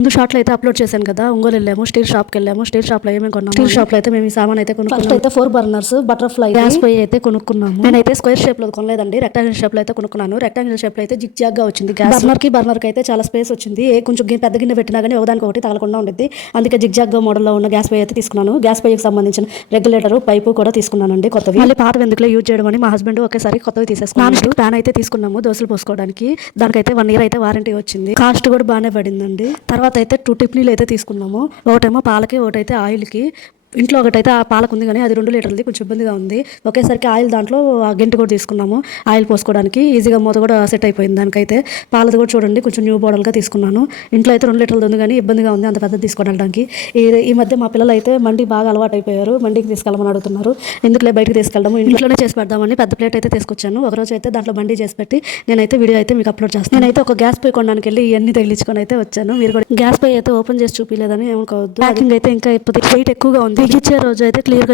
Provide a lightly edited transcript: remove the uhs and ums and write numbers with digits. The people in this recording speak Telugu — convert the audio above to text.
ముందు షార్ట్లో అయితే అప్లోడ్ చేశాను కదా, ఒంగోలు వెళ్ళాము, స్టీల్ షాప్కి వెళ్ళాము. స్టీల్ షాప్లో ఏమేమి కొన్నాము, స్టీల్ షాప్లో అయితే మేము ఈ సామాన్ అయితే కొనుక్కున్నాము. ఫస్ట్ అయితే 4 బర్నర్స్ బటర్ఫ్లై గ్యాస్ పొయ్యి అయితే కొనుక్కున్నాము. నేనైతే స్క్వేర్ షేప్లో కొనలేదండి, రెక్టాంగిల్ షేప్లో అయితే కొనుక్కున్నాను. రెక్టాంగిల్ షేప్లో అయితే జిగ్ జాగ్గా వచ్చింది గ్యాస్. బర్నర్కి అయితే చాలా స్పేస్ వచ్చింది. కొంచెం పెద్ద గిన్నె పెట్టినా కానీ ఒకదానికి ఒకటి తగలకుండా ఉండేది. అందుకే జిగ్ జాగ్గా మోడల్లో ఉన్న గ్యాస్ పొయ్యి అయితే తీసుకున్నాను. గ్యాస్ పొయ్యికి సంబంధించిన రెగ్యులేటర్ పైపు కూడా తీసుకున్నానండి కొత్తవి. మళ్ళీ పాత ఎందుకులో యూజ్ చేయడం అని మా హస్బెండ్ ఒకేసారి కొత్తవి తీసేసుకున్నాను. నాన్ స్టిక్ ప్యాన్ అయితే తీసుకున్నాము దోశలు పోసుకోవడానికి. దానికైతే 1 year అయితే వారంటీ వచ్చింది. కాస్ట్ కూడా బాగానే పడిందండి. తర్వాత అయితే 2 టిఫిన్లు అయితే తీసుకున్నాము. ఒకటేమో పాలకి, ఒకటైతే ఆయిల్కి. ఇంట్లో ఒకటైతే ఆ పాలకు ఉంది కానీ అది 2 లీటర్లది, కొంచెం ఇబ్బందిగా ఉంది. ఒకేసరికి ఆయిల్ దాంట్లో ఆ గంట కూడా తీసుకున్నాము ఆయిల్ పోసుకోవడానికి. ఈజీగా మూత కూడా సెట్ అయిపోయింది దానికైతే. పాలది కూడా చూడండి కొంచెం న్యూ బోడల్గా తీసుకున్నాను. ఇంట్లో అయితే 2 లీటర్లు ఉంది కానీ ఇబ్బందిగా ఉంది అంత పెద్దది తీసుకోవడానికి. ఈ మధ్య మా పిల్లలు అయితే మండి బాగా అలవాటు అయిపోయారు. మండికి తీసుకెళ్ళమని అడుగుతున్నారు. ఎందుకులే బయటకు తీసుకెళ్ళడము, ఇంట్లోనే చేసి పెడదామని పెద్ద ప్లేట్ అయితే తీసుకొచ్చాను. ఒకరోజు అయితే దాంట్లో మండి చేసి పెట్టి నేనైతే వీడియో అయితే మీకు అప్లోడ్ చేస్తాను. నేనైతే ఒక గ్యాస్ పొయ్యి కొనడానికి వెళ్ళి ఇవన్నీ తగిలించుకొని అయితే వచ్చాను. మీరు కూడా గ్యాస్ పొయ్యి అయితే ఓపెన్ చేసి చూపించలేదని ఏమనుకోవద్దు. ప్యాకింగ్ అయితే ఇంకా వెయిట్ ఎక్కువగా ఉంది. ఇచ్చే రోజు అయితే క్లియర్గా